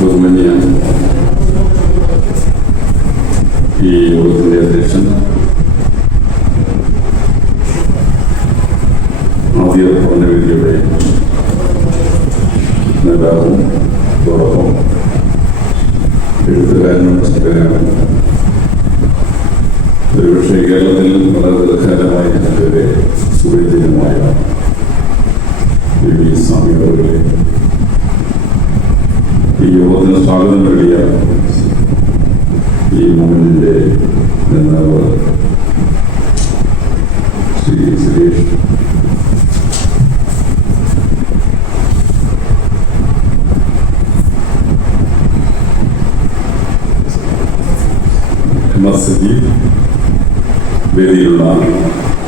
ബഹുമാന്യ ഈ യോഗത്തിൻ്റെ അധ്യക്ഷൻ ആദ്യ പഠനവേദിയുടെ നേതാവും അതോടൊപ്പം എഴുത്തുകാരനും ചിന്തകനും ഒരുപക്ഷെ കേരളത്തിൽ വളരെ ദീർഘകാലമായ ഞങ്ങളുടെ സുപരിചിതമായ വി സ്വാമി അവരുടെ ഈ യോഗത്തിന് സ്വാഗതം നൽകിയ ഈ മൂവ്മെന്റിന്റെ നേതാവ് ശ്രീ സുരേഷ്, വേദിയിലുള്ള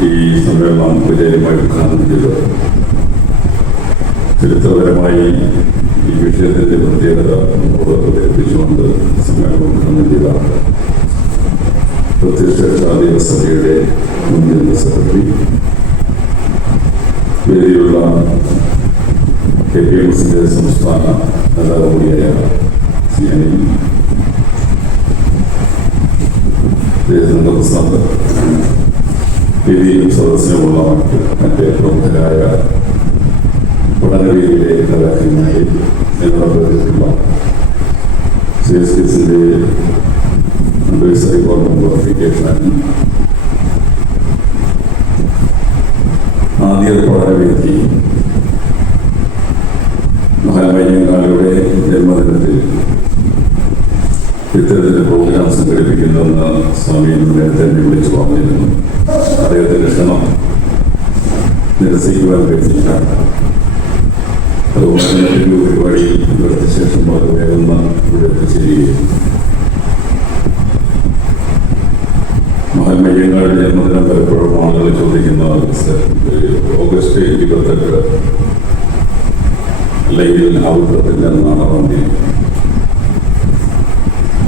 ഈ സമ്മേളനം വിജയമായി ഉദ്ഘാടനം ചെയ്തത് ചരിത്രപരമായി ഈ വിഷയത്തിന്റെ പ്രത്യേകത പ്രകടിപ്പിച്ചുകൊണ്ട് സമ്മേളനം ഉദ്ഘാടനം ചെയ്ത പ്രത്യക്ഷ സഭയുടെ മുൻ ജനറൽ സെക്രട്ടറി, വേദിയിലുള്ള KPMSന്റെ സംസ്ഥാന നേതാവ് കൂടിയായ ശ്രീ അനിൽ, പ്രസാദ്, വേദിയിലും സദസ്സിനുമുള്ള മറ്റ് പ്രമുഖരായ പഠനവേദിയിലെ കലാകാരന്മാരെ എന്നോടൊപ്പമുള്ള CSKസിന്റെ അഡ്വൈസറി ബോർഡ് മെമ്പർ PK ആദ്യ പഠനവേദി മഹാത്മാഗാന്ധിയുടെ ജന്മദിനത്തിൽ ഇത്തരത്തിലെ പ്രോഗ്രാം സംഘടിപ്പിക്കുന്നതെന്ന് സ്വാമി നേരത്തെ എന്നെ വിളിച്ചു പറഞ്ഞിരുന്നു. അദ്ദേഹത്തിന്റെ ക്ഷണം നിരസിക്കുവാൻ കഴിച്ചില്ല. അതുകൊണ്ട് തന്നെ പരിപാടി ഇവർക്ക് ശേഷം വളരെ വേഗം ഇവിടെ എത്തിച്ചേരുകയും മഹാത്മാഗാന്ധിയുടെ ജന്മദിനം പലപ്പോഴും ആളുകൾ ചോദിക്കുന്ന ഓഗസ്റ്റ് 28 അല്ലെങ്കിൽ ആവുന്നതില്ല എന്നാണ് പറഞ്ഞത്.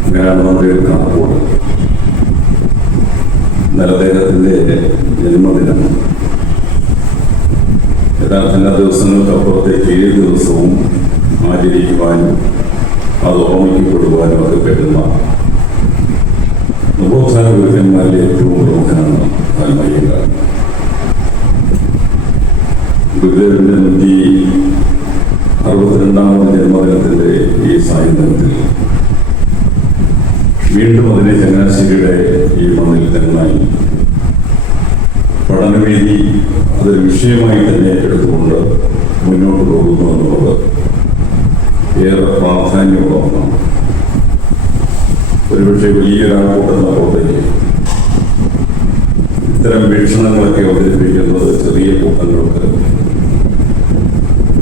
അങ്ങനെയാണ് നമ്മുടെ ഒരു കണക്കോട്. അദ്ദേഹത്തിന്റെ ജന്മദിനം യഥാർത്ഥ ദിവസങ്ങൾക്കപ്പുറത്തേക്ക് 7 ദിവസവും ആചരിക്കുവാനും അത് ഓർമ്മിക്കപ്പെടുവാനും ഒക്കെ പറ്റുന്ന നവോത്ഥാന ഗുരുക്കന്മാരിലെ ഏറ്റവും പ്രമുഖനാണ് മഹാത്മാഗാന്ധി. ഗുരുദേവന്റെ 162ാമത് ജന്മദിനത്തിന്റെ ഈ സായന്തനത്തിൽ വീണ്ടും അതിനെ ചങ്ങനാശ്ശേരിയുടെ ഈ മണ്ണിൽ തന്നായി പഠനവേദി അതൊരു വിഷയമായി തന്നെ എടുത്തുകൊണ്ട് മുന്നോട്ട് പോകുന്നു എന്നുള്ളത് ഏറെ പ്രാധാന്യമുള്ള ഒന്നാണ്. ഒരുപക്ഷെ വലിയൊരാൾക്കൂട്ടത്തിനപ്പുറത്തേക്ക് ഇത്തരം വീക്ഷണങ്ങളൊക്കെ അവതരിപ്പിക്കുന്നത് ചെറിയ കൂട്ടങ്ങൾക്ക്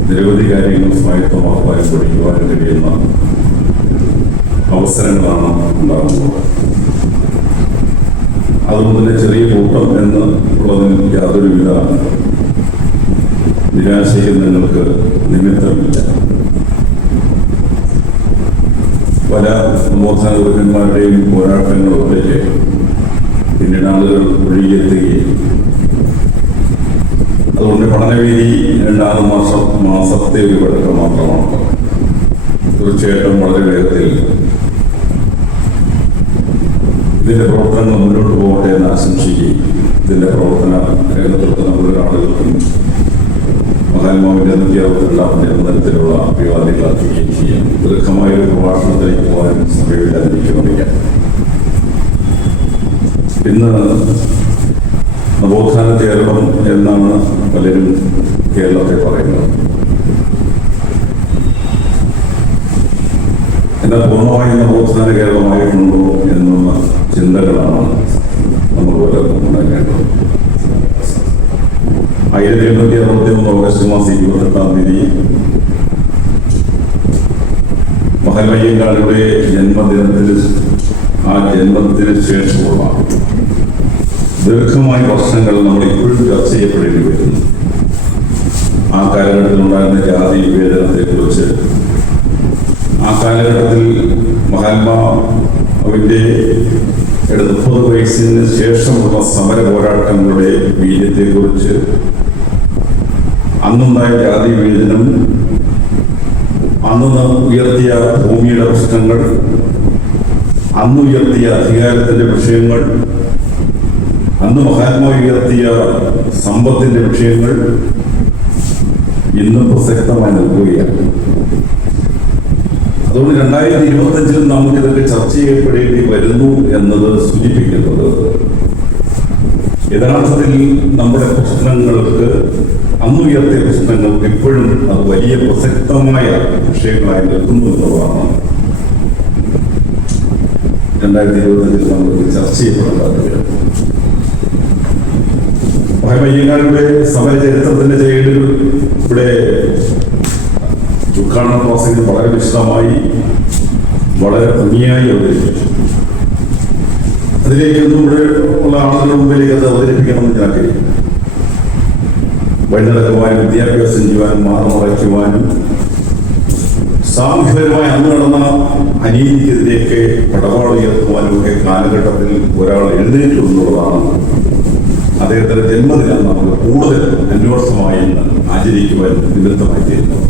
നിരവധി കാര്യങ്ങൾ സ്വായത്തമാക്കുവാനും പഠിക്കുവാനും കഴിയുന്ന അവസരങ്ങളാണ് ഉണ്ടാകുന്നത്. അതുകൊണ്ട് തന്നെ ചെറിയ കൂട്ടം എന്ന് ഉള്ളതിന് യാതൊരുവിധ നിരാശയും നിങ്ങൾക്ക് നിമിത്തമില്ല. പല നവോത്ഥാന ഗുരുക്കന്മാരുടെയും പോരാട്ടങ്ങളിലേക്ക് പിന്നീട് ആളുകൾ ഒഴുകിയെത്തുകയും അതുകൊണ്ട് പഠനവേദി 2-6 മാസത്തെ ഒരു പഠനം മാത്രമാണ്. തീർച്ചയായിട്ടും വളരെ വേഗത്തിൽ ഇതിന്റെ പ്രവർത്തനങ്ങൾ മുന്നോട്ട് പോകട്ടെ എന്ന് ആശംസിക്കുകയും ഇതിന്റെ പ്രവർത്തന നേതൃത്വത്തിന് മുഴുവൻ ആളുകൾക്കും മഹാത്മാവിന്റെ 162ാം ജന്മദിനത്തിലുള്ള അഭിവാദ്യങ്ങൾ അർപ്പിക്കുകയും ചെയ്യാം. ദീർഘമായ ഒരു പ്രഭാഷണത്തിലേക്ക് പോകാൻ സമയമില്ലാതിരിക്കുന്നില്ല. ഇന്ന് നവോത്ഥാന കേരളം എന്നാണ് പലരും കേരളത്തെ പറയുന്നത്. എന്നാൽ പൂർണ്ണമായി നവോത്ഥാന കേരളമായിട്ടുണ്ടോ എന്നുള്ള ചിന്തകളാണ് നമ്മൾ പലർക്കും ഉണ്ടാക്കേണ്ടത്. 1861 ഓഗസ്റ്റ് മാസം 28-ാം തീയതി മഹാത്മാഗാന്ധിയുടെ ജന്മദിനത്തിന് ശേഷമുള്ള ദീർഘമായ വർഷങ്ങൾ നമ്മൾ ഇപ്പോഴും ചർച്ച ചെയ്യപ്പെടേണ്ടി വരുന്നു. ആ കാലഘട്ടത്തിലുണ്ടായിരുന്ന ജാതി വിവേചനത്തെക്കുറിച്ച്, ആ കാലഘട്ടത്തിൽ മഹാത്മാവിന്റെ 30 വയസ്സിന് ശേഷമുള്ള സമര പോരാട്ടങ്ങളുടെ വീര്യത്തെക്കുറിച്ച്, അന്നുണ്ടായ ജാതി വിവേചനം, അന്ന് അന്ന് ഉയർത്തിയ ഭൂമിയുടെ പ്രശ്നങ്ങൾ, അന്ന് ഉയർത്തിയ അധികാരത്തിന്റെ വിഷയങ്ങൾ, അന്ന് മഹാത്മാ ഉയർത്തിയ സമ്പത്തിന്റെ വിഷയങ്ങൾ ഇന്നും പ്രസക്തമായി നിൽക്കുകയാണ്. അതുകൊണ്ട് 2025 നമുക്കിതൊക്കെ ചർച്ച ചെയ്യപ്പെടേണ്ടി വരുന്നു എന്നത് സൂചിപ്പിക്കുന്നത് യഥാർത്ഥത്തിൽ നമ്മുടെ പ്രശ്നങ്ങൾക്ക്, അന്നുയർത്തിയ പ്രശ്നങ്ങൾക്ക് ഇപ്പോഴും അത് വലിയ പ്രസക്തമായ വിഷയങ്ങളായി നിൽക്കുന്നു എന്നുള്ളതാണ് 2025 നമുക്ക് ചർച്ച ചെയ്യപ്പെടേണ്ടത്. അയ്യങ്കാളിയുടെ സമര ചരിത്രത്തിന്റെ ചെയ്യലുകൾ ഇവിടെ ഉദ്ഘാടന ക്ലാസ്സിൽ വളരെ വിശദമായി, വളരെ ഭംഗിയായി അവതരിപ്പിച്ചു. അതിലേക്കൊന്നും ഇവിടെ ഉള്ള ആളുകളുടെ മുമ്പിലേക്ക് അത് അവതരിപ്പിക്കണമെന്ന് ഞാൻ ആഗ്രഹിക്കുന്നു. വഴി നടക്കുവാനും വിദ്യാഭ്യാസം ചെയ്യുവാനും മാറുമറയ്ക്കുവാനും സാമൂഹികപരമായി അന്ന് നടന്ന അനീതിക്കെതിരെയൊക്കെ പടവാളുയർത്തുവാനും ഒക്കെ കാലഘട്ടത്തിൽ ഒരാൾ എഴുന്നേറ്റു എന്നുള്ളതാണ് അദ്ദേഹത്തിന്റെ ജന്മദിനം നമ്മൾ കൂടുതൽ അന്വേഷണമായി ആചരിക്കുവാൻ നിമിത്തമായി തീരുന്നത്.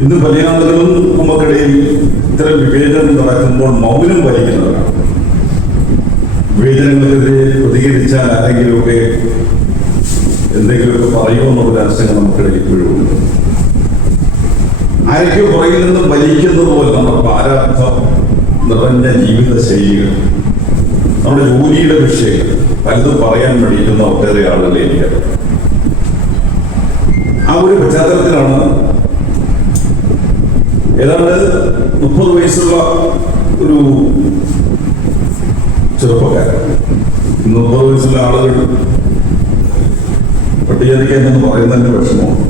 ഇന്ന് പല ആളുകളും നമുക്കിടയിൽ ഇത്തരം വിവേചനം നടക്കുമ്പോൾ മൗനം വഹിക്കുന്നവരാണ്. വിവേചനങ്ങൾക്കെതിരെ പ്രതികരിച്ചാൽ ആരെങ്കിലുമൊക്കെ എന്തെങ്കിലുമൊക്കെ പറയുമെന്നുള്ള ആശങ്ക നമുക്കിടയിൽ ഇപ്പോഴും ഉണ്ട്. ആരൊക്കെ പുറകിൽ നിന്നും വലിക്കുന്നത് പോലെ നമ്മുടെ പ്രാരാബ്ധം നിറഞ്ഞ ജീവിത ശൈലികൾ, നമ്മുടെ ജോലിയുടെ വിഷയങ്ങൾ പലതും പറയാൻ വേണ്ടിയിരിക്കുന്ന ഒട്ടേറെ ആളുകളെ എനിക്കറിയാം. ആ ഒരു പശ്ചാത്തലത്തിലാണ് ഏതാണ്ട് 30 വയസ്സുള്ള ഒരു ചെറുപ്പക്കാരൻ, 30 വയസ്സുള്ള ആളുകൾ പട്ടികജാതിക്കാരെന്ന് പറയുന്നതിന്റെ വിഷമമാണ്.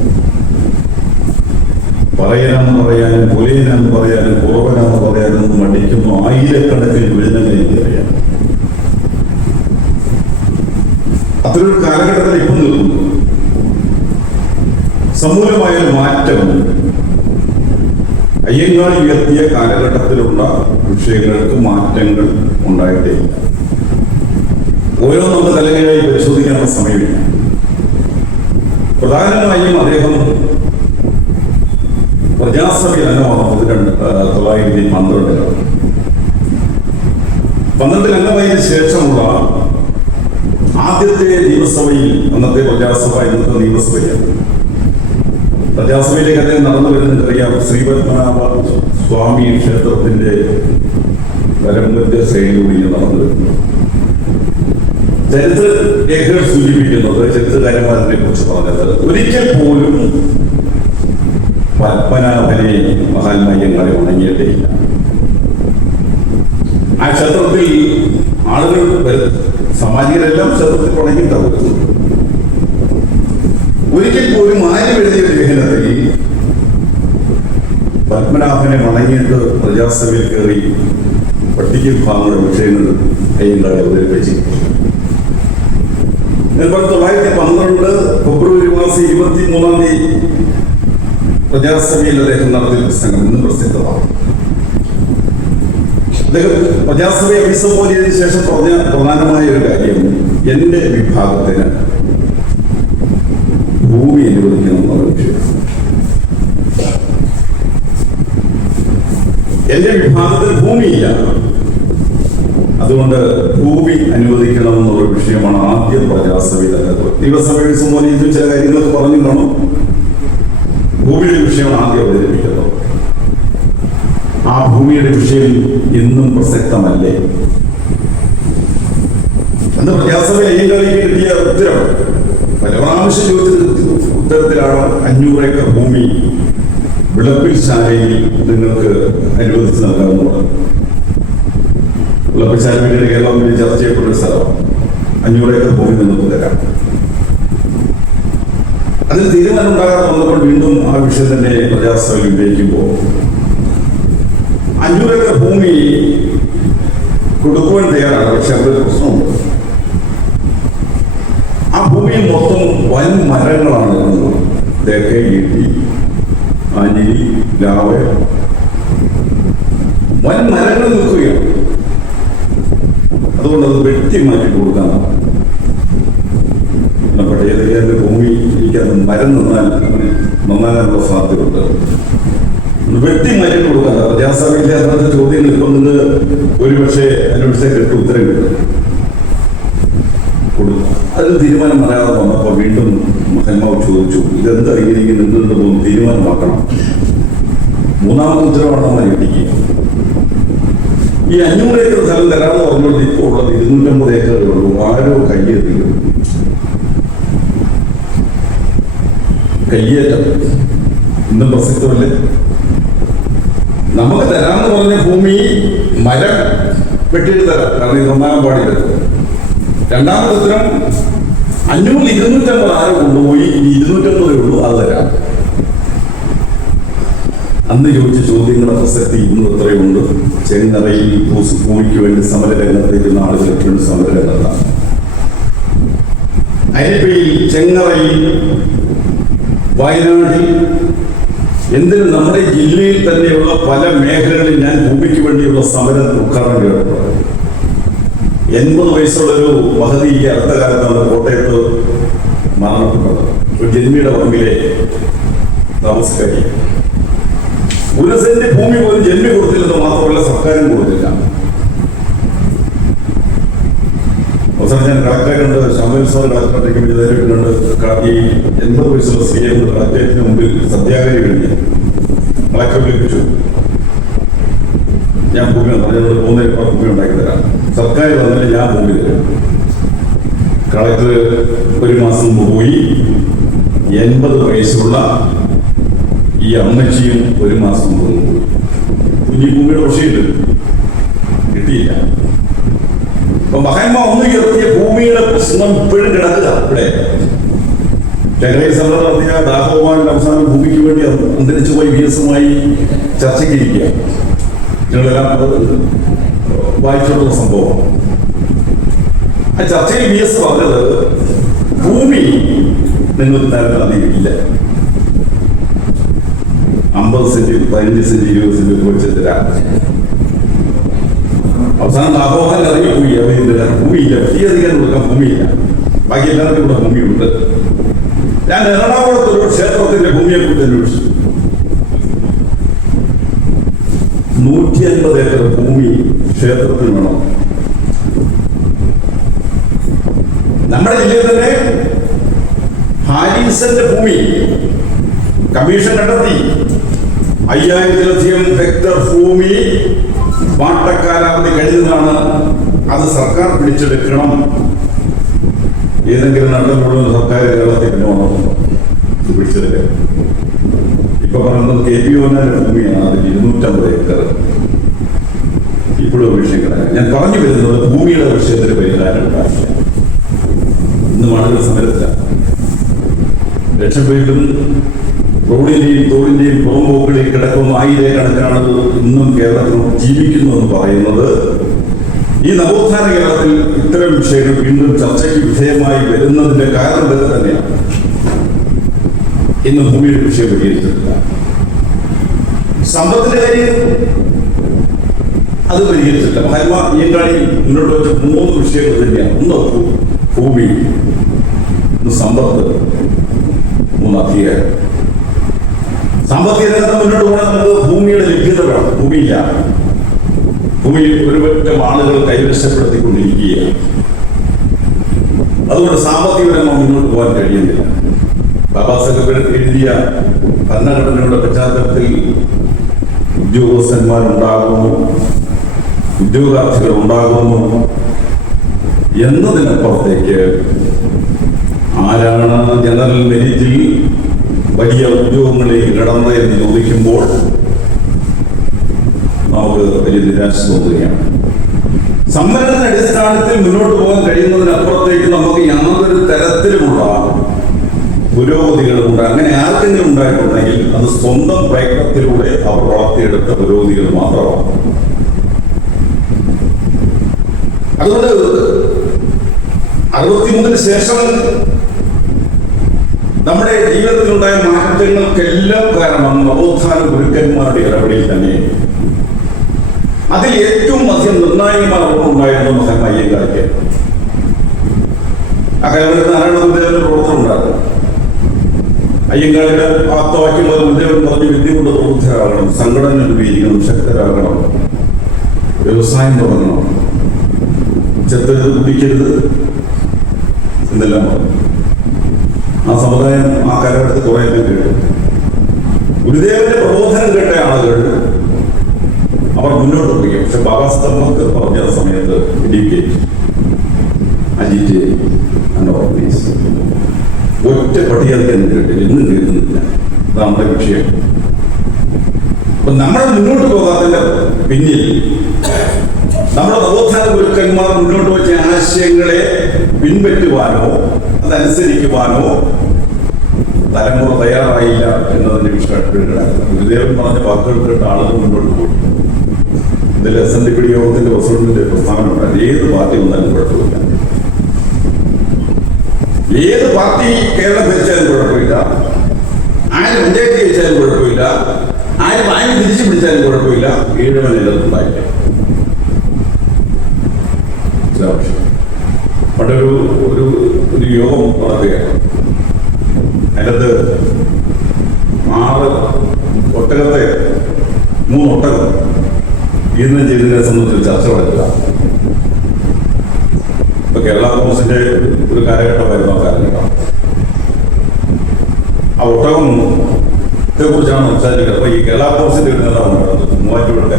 പറയനാന്ന് പറയാനും പുലയനാന്ന് പറയാനും കുറവനാന്ന് പറയാനും മടിക്കുന്നു ആയിരക്കണക്കിന് വിഭജനങ്ങൾ എനിക്കറിയാം. അത്തരൊരു കാലഘട്ടത്തിൽ ഇപ്പം നിൽക്കുന്നു. സമൂലമായൊരു മാറ്റം അയ്യങ്കാളി ഉയർത്തിയ കാലഘട്ടത്തിലുള്ള വിഷയങ്ങൾക്ക് മാറ്റങ്ങൾ ഉണ്ടായിട്ടേയില്ല. ഓരോ നമ്മൾ തലകീഴായി പരിശോധിക്കാനുള്ള സമയമില്ല. പ്രധാനമായും അദ്ദേഹം പ്രജാസഭയിൽ അംഗമാകുന്നത് 1912 അംഗമായതിനു ശേഷമുള്ള ആദ്യത്തെ നിയമസഭയിൽ, അന്നത്തെ പ്രജാസഭ ഇന്നത്തെ നിയമസഭയാണ്. പ്രജാസഭയിലേക്ക് അദ്ദേഹം നടന്നു വരുന്നതറിയാം. ശ്രീപത്മനാഭ സ്വാമി ക്ഷേത്രത്തിന്റെ പരമ്പര ശ്രേണിയിൽ നടന്നു വരുന്നു. ചരിത്ര രേഖകൾ സൂചിപ്പിക്കുന്നത്, ചരിത്രകാരന്മാരെ കുറിച്ച് പറഞ്ഞത്, ഒരിക്കൽ പോലും പത്മനാഭനെ മഹാത്മായ്യങ്ങളെ ഉണങ്ങിയിട്ടേയില്ല. ആ ക്ഷേത്രത്തിൽ ആളുകൾ സമാജികരെല്ലാം ക്ഷേത്രത്തിൽ ഉണങ്ങിയിട്ടാവുന്നു. ഒരിക്കൽ പോലും ആരും എഴുതിയ ലേഖനത്തിൽ പത്മനാഭനെ വണങ്ങിയിട്ട് പ്രജാസഭയിൽ കയറി പട്ടിക വിഭാഗങ്ങളുടെ വിഷയങ്ങൾ അയ്യങ്കാളി അവതരിപ്പിച്ചിട്ടുണ്ട്. 1912 ഫെബ്രുവരി മാസം 23 പ്രജാസഭയിൽ അദ്ദേഹം നടത്തിയ പ്രസംഗം ഇന്ന് പ്രസിദ്ധമാണ്. അദ്ദേഹം പ്രജാസഭയെ അഭിസംബോധന ചെയ്തതിനു ശേഷം പറഞ്ഞ പ്രധാനമായ ഒരു കാര്യം, എന്റെ വിഭാഗത്തിന് ഭൂമി അനുവദിക്കണം എന്നുള്ള വിഷയം. എന്റെ വിഭാഗത്തിൽ ഭൂമിയില്ല, അതുകൊണ്ട് ഭൂമി അനുവദിക്കണം എന്നുള്ള വിഷയമാണ് ആദ്യം പ്രജാസഭയിൽ. നിയമസഭയിൽ അഭിസംബോധന ചെയ്തു ചില കാര്യങ്ങളൊക്കെ പറഞ്ഞു കാണും. ഭൂമിയുടെ വിഷയമാണ് ആദ്യം അവതരിപ്പിക്കുന്നത്. ആ ഭൂമിയുടെ വിഷയം ഇന്നും പ്രസക്തമല്ലേ? അന്ന് പ്രജാസഭയിൽ അയ്യങ്കാളിക്ക് കിട്ടിയ ഉത്തരവ്, പല പ്രാവശ്യം ചോദിച്ച ഉത്തരത്തിലാണ് 500 ഏക്കർ ഭൂമി വിളപ്പിൽ ശാലയിൽ നിങ്ങൾക്ക് അനുവദിച്ച് നൽകാവുന്നത്. വിളപ്പിൽ ശാല പിന്നീട് കേരളം വലിയ ചർച്ച ചെയ്യപ്പെട്ട ഒരു സ്ഥലമാണ്. 500 ഏക്കർ ഭൂമി നിങ്ങൾക്ക് തരാം. അതിന് തീരുമാനം ഉണ്ടാകാതെ വന്നപ്പോൾ വീണ്ടും ആ വിഷയം തന്നെ പ്രജാസഭയിൽ ഉന്നയിക്കുമ്പോൾ 500 ഏക്കർ ഭൂമി കൊടുക്കുവാൻ തയ്യാറാണ്. പക്ഷെ അതൊരു പ്രശ്നമുണ്ട്. ആ ഭൂമിയിൽ മൊത്തം വൻ മരങ്ങളാണ് നിൽക്കുന്നത്. തേക്ക്, ഈട്ടി, ആഞ്ഞിലി, ലാവ, വൻ മരങ്ങൾ നിൽക്കുകയാണ്. അതുകൊണ്ട് അത് വെട്ടി മാറ്റി കൊടുക്കാനാണ്. പട്ടികജാതിക്കാരന്റെ ഭൂമി എനിക്കത് മരം നന്നാകാനുള്ള സാധ്യതയുണ്ട്. വ്യക്തിമായിട്ട് കൊടുക്കാതെ പ്രജാസഭയിലെ അങ്ങനത്തെ ചോദ്യങ്ങൾ ഇപ്പം നിങ്ങൾ ഒരുപക്ഷെ അന്വേഷിച്ച കിട്ടും ഉത്തരം കിട്ടും കൊടുക്കും. അതിന് തീരുമാനം പറയാതെ വന്നപ്പോൾ വീണ്ടും മഹന്മാവ് ചോദിച്ചു, ഇതെന്താ ഇങ്ങനെ നിന്നുകൊണ്ട് പോകുന്നു, തീരുമാനമാക്കണം. മൂന്നാമത്തെ ഉത്തരവാണ് നമ്മൾ കിട്ടിക്കുക. ഈ 500 ഏക്കർ സ്ഥലം തരാമെന്ന് പറഞ്ഞുകൊണ്ട് ഇപ്പോൾ ഉള്ളത് 250 ഏക്കറേ ഉള്ളൂ. ആരോ കയ്യേറ്റം ഇന്നും പ്രസക്തമല്ലേ? നമുക്ക് തരാമെന്ന് പറഞ്ഞ ഭൂമി മരം വെട്ടിയിട്ട് തരാം, കാരണം ഇത് ഒന്നാകാൻ പാടില്ല. രണ്ടാമത്തെ ഉത്തരം 500 250 ആരോ കൊണ്ടുപോയി, ഇനി 250 ഉള്ളൂ, അത് തരാം. അന്ന് ചോദിച്ച ചോദ്യങ്ങളുടെ പ്രസക്തി ഇന്ന് എത്രയുണ്ട്? ചെങ്ങറയിൽ ഭൂമിക്ക് വേണ്ടി സമരരംഗത്തിരുന്ന ആളുകൾ എപ്പോഴും സമരരംഗത്താണ്. അരിപ്പയിൽ, ചെങ്ങറയിൽ, വയനാട്ടിൽ, എന്തിനും നമ്മുടെ ജില്ലയിൽ തന്നെയുള്ള പല മേഖലകളിൽ ഞാൻ ഭൂമിക്ക് വേണ്ടിയുള്ള സമരം ഉദ്ഘാടനം കേട്ടിട്ടുണ്ട്. 80 വയസ്സുള്ളൊരു മഹതി അടുത്ത കാലത്താണ് കോട്ടയത്ത് മരണപ്പെട്ടത്. ഒരു ജന്മിയുടെ പറമ്പിലെ താമസക്കാരി. 1 സെന്റ് ഭൂമി പോലും ജന്മി കൊടുത്തില്ലെന്ന് മാത്രമല്ല, സർക്കാരും കൊടുത്തില്ല. അവസാനം ഞാൻ കളക്ടറേറ്റുണ്ട്, ശാന്തൻ സാർ കളക്ടറേറ്റ് നേരിട്ടുണ്ട്. ഈ 80 വയസ്സുള്ള സ്ത്രീയെ കൊണ്ട് കളക്ടറേറ്റിന് മുമ്പിൽ സത്യാഗ്രഹം കഴിഞ്ഞ് കളക്ടറെ വിളിപ്പിച്ചു. ഞാൻ ഭൂമി 3 ഏക്കർ ഭൂമി ഉണ്ടാക്കി തരാം, സർക്കാർ വന്നിട്ട് ഞാൻ ഭൂമി തരാം. കളക്ടർ 1 മാസം മുമ്പ് പോയി. 80 വയസ്സുള്ള ഈ അമ്മച്ചിയും 1 മാസം മുമ്പ് പോയി. കുഞ്ഞി ഭൂമിയുടെ പക്ഷിയുണ്ട്, കിട്ടിയില്ല. അപ്പൊ മഹാന്മാ ഒന്ന് ഉയർത്തിയ ഭൂമിയുടെ പ്രശ്നം ഇപ്പോഴും കിടക്കുക ഇവിടെ. ചെങ്ങൈ സമരം നടത്തിയ ദാഹോമാന്റെ അവസാനം ഭൂമിക്ക് വേണ്ടി അന്തരിച്ചു പോയി VS-മായി ചർച്ചയ്ക്കിരിക്കുക. നിങ്ങളെല്ലാം വായിച്ചിട്ടുള്ള സംഭവം. ആ ചർച്ചയിൽ VS പറഞ്ഞത്, ഭൂമി നിങ്ങൾക്ക് തരാൻ അധികമില്ല, 50 സെന്റ് 15 സെന്റ് 20 സെന്റ് വെച്ച് തരാം. അവസാനം ദാഹോഹൻ ഇറങ്ങിപ്പോയി. അവർ ഭൂമിയില്ല, തീയധികം കൊടുക്കാൻ ഭൂമിയില്ല, ബാക്കി എല്ലാവർക്കും കൂടെ ഭൂമിയുണ്ട്. ഞാൻ എറണാകുളത്തൊരു ക്ഷേത്രത്തിന്റെ ഭൂമിയെ കുറിച്ച് അന്വേഷിച്ചു. 150 ഏക്കർ ഭൂമി ക്ഷേത്രത്തിന് വേണം. നമ്മുടെ ജില്ലയിൽ തന്നെ ഹാരിസന്റെ ഭൂമി കമ്മീഷൻ കണ്ടെത്തി. 5000-ലധികം ഹെക്ടർ ഭൂമി പാട്ടക്കാലാവധി കഴിഞ്ഞതാണ്. അത് സർക്കാർ പിടിച്ചെടുക്കണം. ഏതെങ്കിലും നടന്നിട്ടുള്ള സർക്കാർ കേരളത്തിൽ പിന്നെ വന്നിട്ടുണ്ടോ പിടിച്ചെടുക്കാൻ? ഇപ്പൊ പറയുന്നത് KP ഓനാന്റെ ഭൂമിയാണ്, അതിൽ 250 ഏക്കർ ഇപ്പോഴും വിഷയം കിടക്കുക. ഞാൻ പറഞ്ഞു വരുന്നത്, ഭൂമിയുടെ വിഷയത്തിന് പരിഹാരം ഉണ്ടാക്കില്ല. ഇന്ന് ആളുകൾ സമരത്തിലാണ്. ലക്ഷപ്പേരിലും റോഡിന്റെയും തോടിന്റെയും പുറംപോക്കുകളിൽ കിടക്കുന്ന 1000 കണക്കാണ് ഇന്നും കേരളത്തിൽ ജീവിക്കുന്നു എന്ന് പറയുന്നത്. ഈ നവോത്ഥാന കേരളത്തിൽ ഇത്തരം വിഷയങ്ങൾ വീണ്ടും ചർച്ചയ്ക്ക് വിധേയമായി വരുന്നതിന്റെ കാരണം ഇത് തന്നെയാണ്. ഇന്ന് ഭൂമിയുടെ വിഷയം പരിഹരിച്ചിട്ടില്ല. സമ്പത്തിന്റെ കാര്യം അത് പരിഹരിച്ചിട്ടില്ല. മഹാത്മാ അയ്യങ്കാളി മുന്നോട്ട് വെച്ച 3 വിഷയങ്ങൾ തന്നെയാണ്. ഒന്ന് ഭൂമി, ഒന്ന് സമ്പത്ത്, 3 അധികാരം. സാമ്പത്തിക രംഗത്ത് മുന്നോട്ട് പോകണം. നമുക്ക് ഭൂമിയുടെ ലഭ്യത വേണം. ഭൂമിയില്ല. ഭൂമി ഒരുപറ്റം ആളുകൾ കൈവശപ്പെടുത്തിക്കൊണ്ടിരിക്കുകയാണ്. അതുകൊണ്ട് സാമ്പത്തിക രംഗം മുന്നോട്ട് പോകാൻ കഴിയുന്നില്ല. ബാബാ സാഹേബ് എഴുതിയ ഭരണഘടനയുടെ പശ്ചാത്തലത്തിൽ ഉദ്യോഗസ്ഥന്മാരുണ്ടാകുന്നു, ഉദ്യോഗാർത്ഥികൾ ഉണ്ടാകുന്നു എന്നതിനപ്പുറത്തേക്ക് ആരാണ് ജനറൽ മെരിറ്റിൽ വലിയ ഉദ്യോഗങ്ങളിൽ കിടന്നത് എന്ന് ചോദിക്കുമ്പോൾ നമുക്ക് വലിയ നിരാശ തോന്നുകയാണ്. സംവരണത്തിന്റെ അടിസ്ഥാനത്തിൽ മുന്നോട്ട് പോകാൻ കഴിയുന്നതിനപ്പുറത്തേക്ക് നമുക്ക് യാതൊരു തരത്തിലുമുള്ള പുരോഗതികളുമുണ്ട്. അങ്ങനെ ആർക്കെങ്കിലും ഉണ്ടായിട്ടുണ്ടെങ്കിൽ അത് സ്വന്തം പ്രയത്നത്തിലൂടെ അവർ വളർത്തിയെടുത്ത പുരോഗതികൾ മാത്രമാണ്. അതുകൊണ്ട് 63 ശേഷം നമ്മുടെ ജീവിതത്തിലുണ്ടായ മാറ്റങ്ങൾക്കെല്ലാം കാരണം നവോത്ഥാന ഗുരുക്കന്മാരുടെ ഇടപെടൽ തന്നെ. അതിൽ ഏറ്റവും അധികം നിർണായകമായ ഉണ്ടായിരുന്നു മഹാത്മാ അയ്യങ്കാളിക്ക്. ആ കാലഘട്ടത്തിൽ നാരായണ ഗുരുദേവന്റെ പ്രവർത്തനം ഉണ്ടായിരുന്നു. അയ്യങ്കാളിയുടെ ആപ്തവാക്യങ്ങൾ മുന്നേറും പറഞ്ഞ് വിദ്യ കൊണ്ട് പ്രബുദ്ധരാകണം, സംഘടന രൂപീകരിക്കണം, ശക്തരാകണം, വ്യവസായം തുടങ്ങണം, ചെത്തരുത് കുടിക്കരുത് എന്നെല്ലാം പറഞ്ഞു. ആ സമുദായം ആ കാലഘട്ടത്തിൽ കുറെ കേട്ടു. ഗുരുദേവന്റെ പ്രബോധനം കേട്ട ആളുകൾ അവർ മുന്നോട്ട് പോയി. പക്ഷെ ബാബാ സാഹേബ് പറഞ്ഞ സമയത്ത് ഒറ്റ പട്ടികതിക്കാൻ കേട്ടില്ല, ഇന്നും കേൾക്കുന്നില്ല. അത് നമ്മുടെ വിഷയം. അപ്പൊ നമ്മൾ മുന്നോട്ട് പോകാത്തതിന്റെ പിന്നിൽ നമ്മുടെ നവോത്ഥാന ഗുരുക്കന്മാർ മുന്നോട്ട് വെച്ച ആശയങ്ങളെ പിൻപറ്റുവാനോ അതനുസരിക്കുവാനോ തലമുറ തയ്യാറായില്ല എന്നതിന്റെ വിഷയമാണ്. ഗുരുദേവൻ പറഞ്ഞ വാക്കുകൾ കേട്ട ആളുകൾ മുന്നോട്ട് പോയി. ഇതിൽ SNDP യോഗത്തിന്റെ പ്രസിഡന്റിന്റെ പ്രസ്താവന ഉണ്ടായി. ഏത് പാർട്ടി വന്നാലും കുഴപ്പമില്ല, ഏത് പാർട്ടി കേരളം ഭരിച്ചാലും കുഴപ്പമില്ല, ആര് പഞ്ചായത്ത് ജയിച്ചാലും കുഴപ്പമില്ല, ആര് വാങ്ങി തിരിച്ചു പിടിച്ചാലും കുഴപ്പമില്ല, ഈഴവനിലത്തുണ്ടായില്ല. പണ്ടൊരു ഒരു യോഗം നടക്കുകയാണ്. അതിനകത്ത് 6 ഒട്ടകത്തെ 3 ഒട്ടകം ഈർണം ചെയ്തതിനെ സംബന്ധിച്ച് ചർച്ച നടക്കുക. ഇപ്പൊ കേരള കോൺഗ്രസിന്റെ ഒരു കാലഘട്ടമായിരുന്നു ആ കാലഘട്ടം. ആ ഒട്ടകത്തെ കുറിച്ചാണ് സംസാരിക്കുന്നത്. അപ്പൊ ഈ കേരള കോൺഗ്രസിന്റെ ഒരു നേതാവുണ്ടായിരുന്നു, മൂവാറ്റുപുഴയുടെ,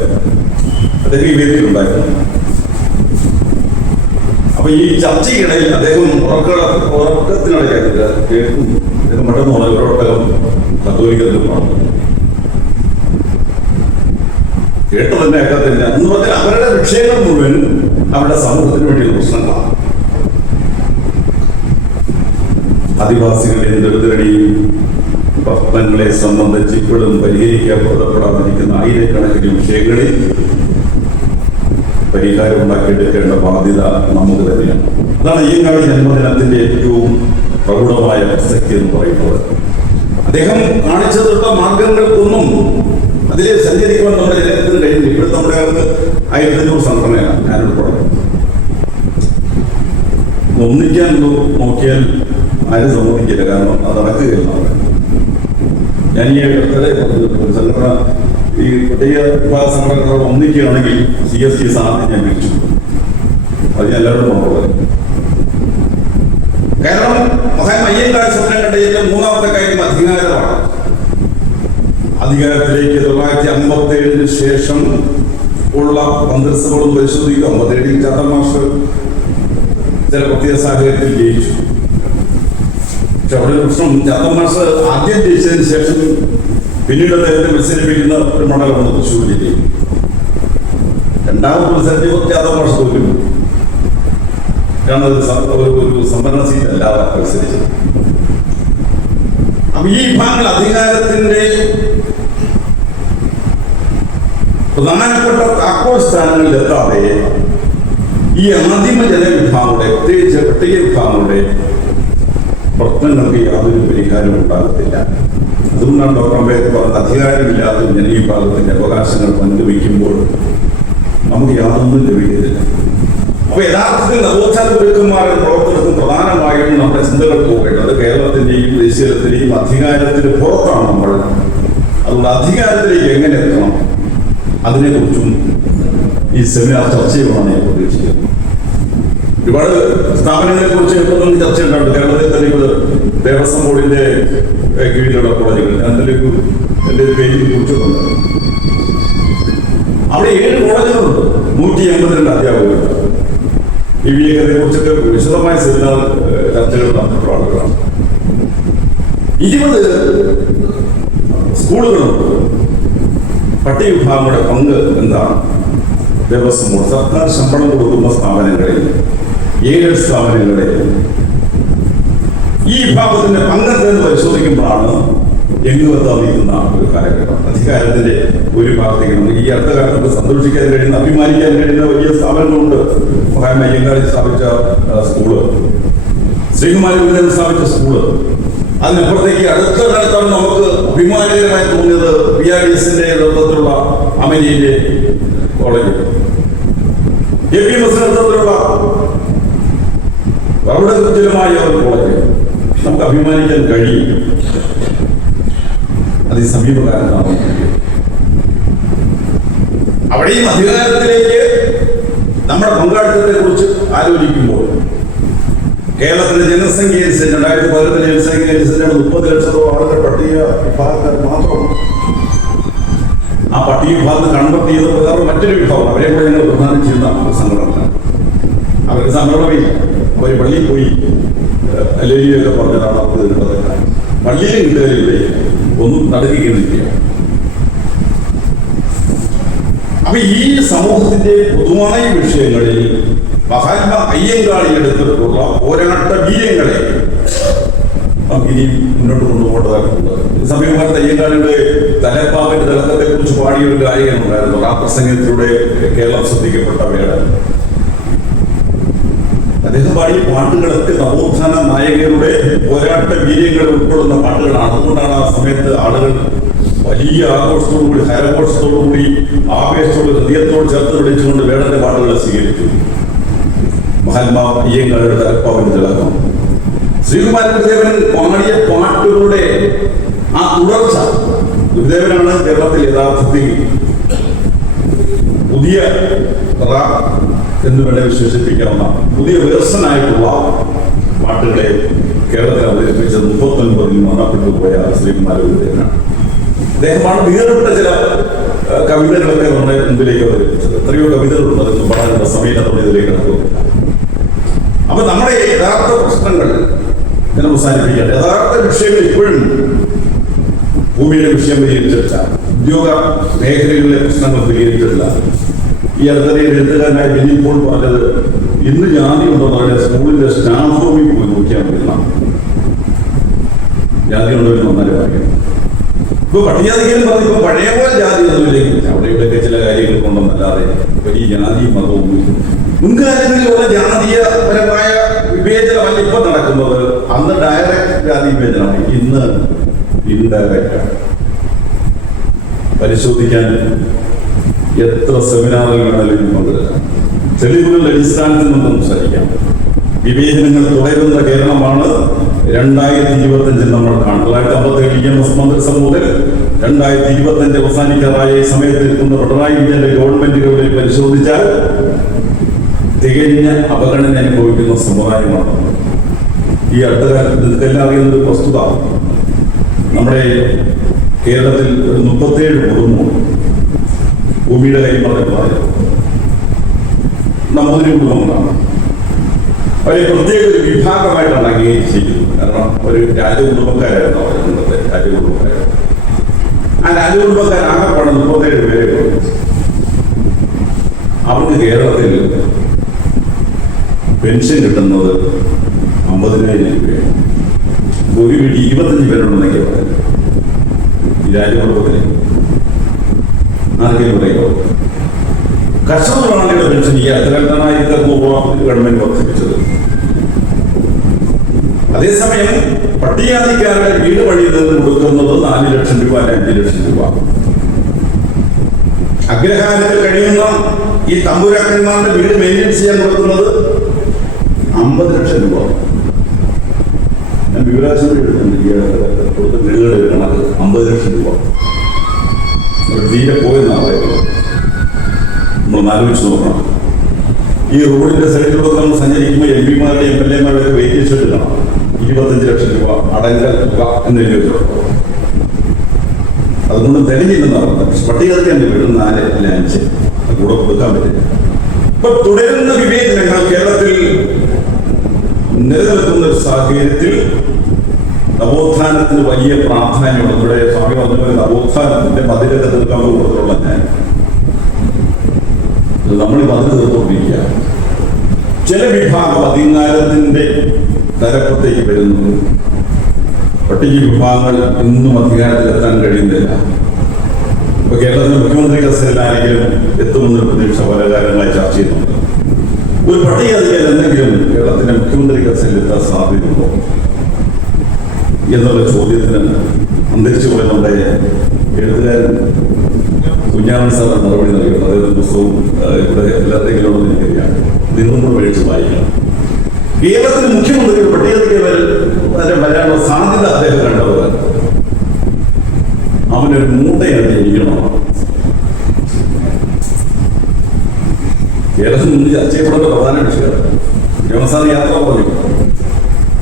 അദ്ദേഹം ഈ വേദിയിലുണ്ടായിരുന്നു. അപ്പൊ ഈ ചർച്ചയ്ക്കിടയിൽ അദ്ദേഹം ഉറക്കത്തിനിടയ്ക്ക് കേൾക്കും, പെട്ടെന്ന് പറഞ്ഞ ഒരൊട്ടകം കത്തോലിക്കത്തിൽ പറഞ്ഞു. കേട്ടു തന്നെ കേൾക്കത്തില്ല എന്ന് പറഞ്ഞാൽ അവരുടെ വിഷയങ്ങൾ മുഴുവൻ അവരുടെ സമൂഹത്തിന് വേണ്ടിയുള്ള പ്രശ്നങ്ങളാണ്. ആദിവാസികളുടെയും ദളിതരുടെയും പ്രശ്നങ്ങളെ സംബന്ധിച്ച് ഇപ്പോഴും പരിഹരിക്കപ്പെടാതിരിക്കുന്ന ആയിരക്കണക്കിന് വിഷയങ്ങളിൽ പരിഹാരം ഉണ്ടാക്കിയെടുക്കേണ്ട ബാധ്യത നമുക്ക് തന്നെയാണ്. അതാണ് അയ്യങ്കാളി ജന്മദിനത്തിന്റെ ഏറ്റവും പ്രൗഢമായ പ്രസക്തി എന്ന് പറയുമ്പോൾ അദ്ദേഹം കാണിച്ചതുള്ള മാർഗങ്ങൾക്കൊന്നും അതിലെ സഞ്ചരിക്കുവാൻ നമ്മുടെ ജനത്തിന് കഴിഞ്ഞില്ല. ഇവിടെ നമ്മുടെ കാലത്ത് 1500 സംഘടനയാണ് ഞാനുൾപ്പെടെ. ഒന്നിക്കാൻ നോക്കിയാൽ ആരും സമ്മതിക്കില്ല, കാരണം അത് നടക്കുകയില്ല. ഞാൻ ഈ സംഘടന ഈ പട്ടിക വിഭാഗ സംഘടനകൾ ഒന്നിക്കുകയാണെങ്കിൽ CST സ്ഥാനത്ത് ഞാൻ വിളിച്ചു. അത് ഞാൻ എല്ലാവരോടും നോക്കുന്നത്. കാരണം മഹാത്മാ അയ്യങ്കാളി സ്വപ്നം കണ്ട ഏറ്റവും 3ാമത്തെ കാര്യം അധികാരമാണ്. അധികാരത്തിലേക്ക് 1957 ശേഷം ഉള്ള മന്ത്രിസഭകളും പരിശോധിക്കുക. 57 ചാത്തൻ മാസ്റ്റർ ചില പ്രത്യേക സാഹചര്യത്തിൽ ജയിച്ചു. പക്ഷെ അവിടെ പ്രശ്നം, ചാത്തൻ മാസ്റ്റർ ആദ്യം ജയിച്ചതിന് ശേഷം പിന്നീട് അദ്ദേഹത്തെ മത്സരിപ്പിക്കുന്ന ഒരു മണ്ഡലമാണ് തൃശ്ശൂർ ജില്ലയിൽ. 2ാമത് മത്സരിച്ചപ്പോൾ ചാത്തൻ മാസ്റ്റർ തോൽക്കുന്നു. കാരണം ഒരു സംവരണ സീറ്റ് അല്ലാതെ മത്സരിച്ചത്. അപ്പൊ ഈ വിഭാഗങ്ങൾ അധികാരത്തിന്റെ പ്രധാനപ്പെട്ട താക്കോൽ സ്ഥാനങ്ങളിൽ എത്താതെ ഈ ആദിമ ജനവിഭാഗങ്ങളുടെ, പ്രത്യേകിച്ച് പട്ടിക വിഭാഗങ്ങളുടെ പ്രശ്നങ്ങൾക്ക് യാതൊരു പരിഹാരം ഉണ്ടാകത്തില്ല. അതുകൊണ്ടാണ് ഡോക്ടർ അംബേദ്കർ പറഞ്ഞത്, അധികാരമില്ലാത്ത ജനവിഭാഗത്തിന്റെ അവകാശങ്ങൾ പങ്കുവയ്ക്കുമ്പോൾ നമുക്ക് യാതൊന്നും ലഭിക്കുന്നില്ല. അപ്പൊ യഥാർത്ഥത്തിൽ നവോത്ഥാന ഗുരുക്കന്മാരുടെ പ്രവർത്തനത്തിൽ പ്രധാനമായും നമ്മുടെ ചിന്തകൾ പോകേണ്ടത് കേരളത്തിന്റെയും ദേശീയത്തിന്റെയും അധികാരത്തിന് പുറത്താണ് നമ്മൾ. അതുകൊണ്ട് അധികാരത്തിലേക്ക് എങ്ങനെ എത്തണം, അതിനെക്കുറിച്ചും ഈ സെമിനാർ ചർച്ച ചെയ്യുമെന്നാണ് ഞാൻ പ്രതീക്ഷിക്കുന്നത്. ഒരുപാട് സ്ഥാപനങ്ങളെ കുറിച്ച് ഇപ്പോൾ നമുക്ക് ചർച്ച ഉണ്ടാകും. കേരളത്തിൽ തന്നെ ഇപ്പോൾ ദേവസ്വം ബോർഡിന്റെ കീഴിലുള്ള കോളേജുകൾ ഞാൻ അതിലേക്ക് എൻ്റെ പേജിൽ കുറിച്ചിട്ടുണ്ട്. അവിടെ 7 കോളേജുകളുണ്ട്, 182 അധ്യാപകരുണ്ട്. ഈ വിവേകത്തെ കുറിച്ചൊക്കെ വിശദമായ സെമിനാർ ചർച്ചകൾ നടത്തിയിട്ടുള്ള ആളുകളാണ്. 20 സ്കൂളുകളുണ്ട്. പട്ടിക വിഭാഗങ്ങളുടെ പങ്ക് എന്താണ്? ദേവസ്വം ബോർഡ്, സർക്കാർ ശമ്പളം കൊടുക്കുന്ന സ്ഥാപനങ്ങളിൽ, എയ്ഡഡ് സ്ഥാപനങ്ങളിൽ ഈ വിഭാഗത്തിന്റെ പങ്കെന്ന് പരിശോധിക്കുമ്പോഴാണ് എങ്ങുമെത്താതിരിക്കുന്ന ഒരു കാലഘട്ടം. അധികാരത്തിന്റെ ഒരു ഭാഗത്തേക്ക് നമുക്ക് ഈ അടുത്ത കാലത്ത് സന്തോഷിക്കാൻ കഴിയുന്ന, അഭിമാനിക്കാൻ കഴിയുന്ന വലിയ സ്ഥാപനങ്ങളുണ്ട്. മഹാത്മാ അയ്യങ്കാളി സ്ഥാപിച്ച സ്കൂള്, ശ്രീകുമാരി ഗുരുദേവൻ സ്ഥാപിച്ച സ്കൂള്. അതിനപ്പുറത്തേക്ക് അടുത്ത കാലത്താണ് നമുക്ക് അഭിമാനകരമായി തോന്നിയത് PRDSന്റെ നേതൃത്വത്തിലുള്ള അമേരിയിലെ കോളേജ്, APMS നേതൃത്വത്തിലുള്ള പ്രൗഢഗംഭീരമായ ഒരു കോളേജ്. നമുക്ക് അഭിമാനിക്കാൻ കഴിയും. അത് ഈ സമീപകാലത്താണ്. അവിടെയും അധികാരത്തിലേക്ക് നമ്മുടെ പങ്കാളിത്തത്തെ കുറിച്ച് ആലോചിക്കുമ്പോൾ കേരളത്തിന്റെ ജനസംഖ്യ അനുസരിച്ച് 2018 ജനസംഖ്യ അനുസരിച്ച് 30 ലക്ഷത്തോളം ആളുകൾ പട്ടിക വിഭാഗക്കാർ മാത്രമാണ്. ആ പട്ടിക വിഭാഗത്തിൽ കൺവെർട്ട് ചെയ്ത വേറെ മറ്റൊരു വിഭാഗം, അവരെ കൂടെ ഞങ്ങൾ പ്രധാനം ചെയ്യുന്ന സംഘടന. അവർക്ക് സംഘടനയില്ല, അവർ പള്ളിയിൽ പോയി ലേലിയൊക്കെ പറഞ്ഞതാണ് അവർക്ക് കിട്ടുന്നതല്ല. പള്ളിയിലും കിട്ടുകയില്ലേ, ഒന്നും നടക്കുകയില്ല. അപ്പൊ ഈ സമൂഹത്തിന്റെ പൊതുവായ വിഷയങ്ങളിൽ മഹാത്മാ അയ്യങ്കാളി എടുത്തിട്ടുള്ള പോരാട്ട വീര്യങ്ങളെ നമുക്ക് ഇനിയും മുന്നോട്ട് കൊണ്ടുപോകേണ്ടതായിട്ടുണ്ട്. സമീപകാലത്ത് അയ്യങ്കാളിയുടെ തലപ്പാവിന്റെ തിളക്കത്തെ കുറിച്ച് പാടിയ ഒരു ഗായകനുണ്ടായിരുന്നു. ആ പ്രസംഗത്തിലൂടെ കേരളം ശ്രദ്ധിക്കപ്പെട്ടവയാണ്. അദ്ദേഹം പാടിയ പാട്ടുകളൊക്കെ നവോത്ഥാന നായകരുടെ പോരാട്ട വീര്യങ്ങൾ ഉൾക്കൊള്ളുന്ന പാട്ടുകളാണ്. അതുകൊണ്ടാണ് ആ സമയത്ത് ആളുകൾ വലിയ ആഘോഷത്തോടുകൂടി, ഹരഘോഷത്തോടുകൂടി, ആവേശത്തോട്, ഹൃദയത്തോട് ചേർത്ത് പിടിച്ചുകൊണ്ട് വേടന്റെ പാട്ടുകളെ സ്വീകരിച്ചു. മഹാത്മാ അയ്യങ്കാളിയുടെ തലപ്പാവിന്റെ തിളക്കം, ശ്രീകുമാരൻ ഗുരുദേവൻ പാടിയ പാട്ടുകളുടെ ആ തുടർച്ച. ഗുരുദേവനാണ് കേരളത്തിൽ യഥാർത്ഥത്തിൽ പുതിയ എന്ന് വേണേ വിശേഷിപ്പിക്കാവുന്ന പുതിയ വേർസനായിട്ടുള്ള പാട്ടുകളെ കേരളത്തിൽ അവതരിപ്പിച്ചത് 39 മരണപ്പെട്ടു പോയ ശ്രീകുമാരൻ ഗുരുദേവനാണ്. അദ്ദേഹമാണ് വേറിട്ട ചില കവിതകളൊക്കെ നമ്മുടെ മുമ്പിലേക്ക് അവതരിപ്പിച്ചത്. എത്രയോ കവിതകളുണ്ട്, അതൊക്കെ പാടാനുള്ള സമയത്തോടെ ഇതിലേക്ക് നടക്കുന്നില്ല. അപ്പൊ നമ്മുടെ യഥാർത്ഥ പ്രശ്നങ്ങൾ ഞാൻ അവസാനിപ്പിക്കട്ടെ. യഥാർത്ഥ വിഷയങ്ങൾ ഇപ്പോഴും ഭൂമിയുടെ വിഷയം പരിഹരിച്ചിട്ടില്ല, ഉദ്യോഗ മേഖലകളിലെ പ്രശ്നങ്ങൾ പരിഹരിച്ചിട്ടില്ല. ഈ അടുത്തിടെ എഴുത്തുകാരനായ ബെന്നി പോൾ പറഞ്ഞത്, ഇന്ന് ജാതി ഉണ്ടോ പറയുന്നത് സ്കൂളിന്റെ സ്റ്റാഫ് റൂമിൽ പോയി നോക്കിയാൽ മതി. ജാതി ഉണ്ടോ എന്ന് വന്നാലേ പറയണം. ഇപ്പൊ പട്ടികജാതികളും പറഞ്ഞു ഇപ്പൊ പഴയ പോലെ ജാതി ഒന്നുമില്ലെങ്കിൽ അവിടെ ഇവിടെയൊക്കെ ചില കാര്യങ്ങൾ കൊണ്ടൊന്നല്ലാതെ വലിയ ജാതി മതവും മുൻകാലങ്ങളിലുള്ള ജാതീയപരമായ വിവേചനമല്ല ഇപ്പൊ നടക്കുന്നത്. അന്ന് ഡയറക്റ്റ് ജാതി വിവേചനമാണ്, ഇന്ന് ഇൻഡയറക്റ്റാണ്. പരിശോധിക്കാൻ എത്ര സെമിനാറുകൾ വേണമെങ്കിലും പങ്കെടുക്കാം, തെളിവുകളുടെ അടിസ്ഥാനത്തിൽ നമുക്ക് സംസാരിക്കാം. വിവേചനങ്ങൾ തുടരുന്ന കേരളമാണ് 2025 നമ്മൾ കാണും. 1957 മന്ത്രിസഭ മുതൽ 2025 അവസാനിക്കാറായ ഈ സമയത്ത് എത്തുന്ന പിണറായി വിജയന്റെ ഗവൺമെന്റുകളിൽ പരിശോധിച്ചാൽ തികഞ്ഞ അവഗണന അനുഭവിക്കുന്ന സമുദായമാണ്. ഈ അടുത്ത കാലത്ത് നിങ്ങൾക്കെല്ലാം അറിയുന്ന ഒരു വസ്തുത, നമ്മുടെ കേരളത്തിൽ 37 കുടുംബം ഭൂമിയുടെ കൈമാറി നമ്പൂതിരി കുടുംബങ്ങളാണ്. അവരെ പ്രത്യേക ഒരു വിഭാഗമായിട്ടാണ് അംഗീകരിച്ചിരിക്കുന്നത്. കാരണം ഒരു രാജകുടുംബക്കാരായിരുന്നു അവർ, ഇന്നത്തെ രാജകുടുംബക്കാരായിരുന്നു. ആ രാജകുടുംബക്കാരാകെപ്പാടെ 37 പേരെ അവർക്ക് കേരളത്തിൽ പെൻഷൻ കിട്ടുന്നത് 50,000 രൂപയാണ്. ഒരു വീട്ടിൽ 25 പേരുണ്ടെന്നൊക്കെ പറയുന്നത്. ഈ രാജകുടുംബത്തിന് ആർക്കെങ്കിലും പറയുമോ? കർഷക തൊഴിലാളികളുടെ പെൻഷൻ ഈ അടുത്ത കാലത്താണ് 1,200 രൂപ ഗവൺമെന്റ് വർദ്ധിപ്പിച്ചത്. അതേസമയം പട്ടികജാതിക്കാരുടെ വീട് പണിയുന്നത് കൊടുക്കുന്നത് 4 ലക്ഷം രൂപ, 5 ലക്ഷം രൂപ. അഗ്രഹാരത്തിൽ കഴിയുന്ന ഈ തമ്പുരാക്കന്മാരുടെ വീട് മെയിൻറ്റെയിൻ ചെയ്യാൻ കൊടുക്കുന്നത് 50 ലക്ഷം രൂപ. ഞാൻ വിവരാശം കൊടുത്ത വീടുകളുടെ കണക്ക് 50 ലക്ഷം രൂപ. തീരെ പോയെന്നാണ് പറയുന്നത്. നമ്മൾ ആലോചിച്ച് നോക്കണം. ഈ റോഡിന്റെ സൈഡിലൂടെ നമ്മൾ സഞ്ചരിക്കുമ്പോൾ MP-മാരുടെ MLA-മാരുടെ വെയിറ്റേജ് ഷെഡ് കാണാം. 25 ലക്ഷം രൂപ അടങ്കൽ തുക എന്ന് എഴുതി. അതുകൊണ്ട് തികഞ്ഞില്ലെന്നാണ് പറഞ്ഞത്. പട്ടികജാതിക്കാരുടെ വീട് 4 അല്ലെ 5 കൂടെ കൊടുക്കാൻ പറ്റില്ല. ഇപ്പൊ തുടരുന്ന വിവേചനങ്ങൾ കേരളത്തിൽ നിലനിൽക്കുന്ന ഒരു സാഹചര്യത്തിൽ നവോത്ഥാനത്തിന് വലിയ പ്രാധാന്യമുണ്ട്. ഇവിടെ സ്വാമി പറഞ്ഞ നവോത്ഥാനത്തിന്റെ മതിലൊക്കെ തീർക്കാൻ കൊടുത്തിട്ടുള്ള ഞാൻ നമ്മൾ മതിൽ തീർത്തുകൊണ്ടിരിക്കുക. ചില വിഭാഗം അധികാരത്തിന്റെ തലപ്പത്തേക്ക് വരുന്നു. പട്ടിക വിഭാഗങ്ങൾ ഇന്നും അധികാരത്തിലെത്താൻ കഴിയുന്നില്ല. ഇപ്പൊ കേരളത്തിലെ മുഖ്യമന്ത്രി കസേരയിലാണെങ്കിലും എത്തുമെന്നൊരു പ്രതീക്ഷ പല കാലങ്ങളായി ചർച്ച ചെയ്യുന്നുണ്ട്. ഒരു പട്ടികജാതിക്കാർ എന്തെങ്കിലും കേരളത്തിന്റെ മുഖ്യമന്ത്രി കസേരയിലെത്താൻ സാധ്യതയുണ്ടോ എന്നുള്ള ചോദ്യത്തിന് അന്തരിച്ചു പോയ നമ്മുടെ എഴുത്തുകാരൻ കുഞ്ഞാമൻ സാർ മറുപടി നൽകുന്നത്. അതായത് പുസ്തകവും ഇവിടെ എല്ലാവരുടെയും എനിക്കറിയാം, നിങ്ങളും കൂടെ മേടിച്ച് വായിക്കണം. കേരളത്തിന് മുഖ്യമന്ത്രി പട്ടികജാതിക്ക് വരാനുള്ള സാധ്യത അദ്ദേഹം കണ്ടവർ അവനൊരു മൂട്ടയാണ് ജനിക്കണം. കേരളത്തിൽ നിന്ന് ചർച്ച ചെയ്യപ്പെടുന്ന പ്രധാന വിഷയമാണ്. ജോൺസാൻ യാത്ര പറഞ്ഞു,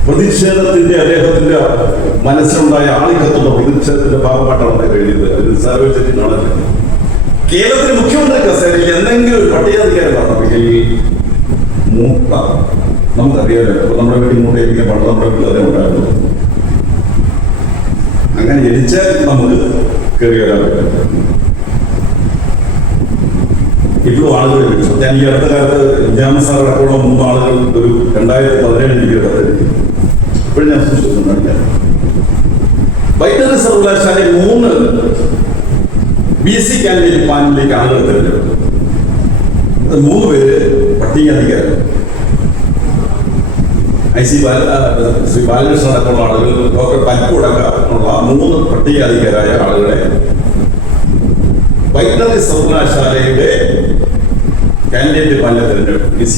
പ്രതിഷേധത്തിന്റെ അദ്ദേഹത്തിന്റെ മനസ്സിലുണ്ടായ ആളിക്കത്തുള്ള പ്രതിഷേധത്തിന്റെ ഭാഗമായിട്ടാണ് എഴുതിയത്. അത് നിസ്സാരവെച്ചിട്ടാണ് കേരളത്തിലെ മുഖ്യമന്ത്രി കസേരയിൽ എന്തെങ്കിലും ഒരു പട്ടികധികാരം പറഞ്ഞെങ്കിൽ മൂട്ട നമുക്കറിയാലോ. അപ്പൊ നമ്മുടെ വീട്ടിൽ മൂട്ടയിരിക്കാൻ പണ്ട് നമ്മുടെ വീട്ടിൽ അതേ ഉണ്ടായിരുന്നു. അങ്ങനെ ജനിച്ചാൽ നമുക്ക് കയറി വരാൻ പറ്റും. ഇപ്പോഴും ആളുകൾ വിളിച്ചു. ഞാൻ ഈ അടുത്ത കാലത്ത് ജാമസാർ അടക്കമുള്ള 3 ആളുകൾ ഒരു 2017 കത്തെഴുതി. ഇപ്പോഴും ഞാൻ സൂക്ഷിച്ചിട്ടുണ്ട്. വൈദ്യുതി സർവകലാശാലയിൽ 3 BC കാൻഡിഡേറ്റ് പാനലിലേക്ക് ആളുകൾ തിരഞ്ഞെടുത്തു. 3 പേര് പട്ടികജാതിക്കാരാണ്. ശ്രീ ബാലകൃഷ്ണൻ അടക്കമുള്ള ആളുകൾ, ഡോക്ടർ പൽപ്പു അടക്കമുള്ള 3 പട്ടികജാതിക്കാരായ ആളുകളെ വൈദ്യുതി സർവകലാശാലയുടെ കാൻഡിഡേറ്റ് പാനലിൽ തിരഞ്ഞെടുത്തു. BC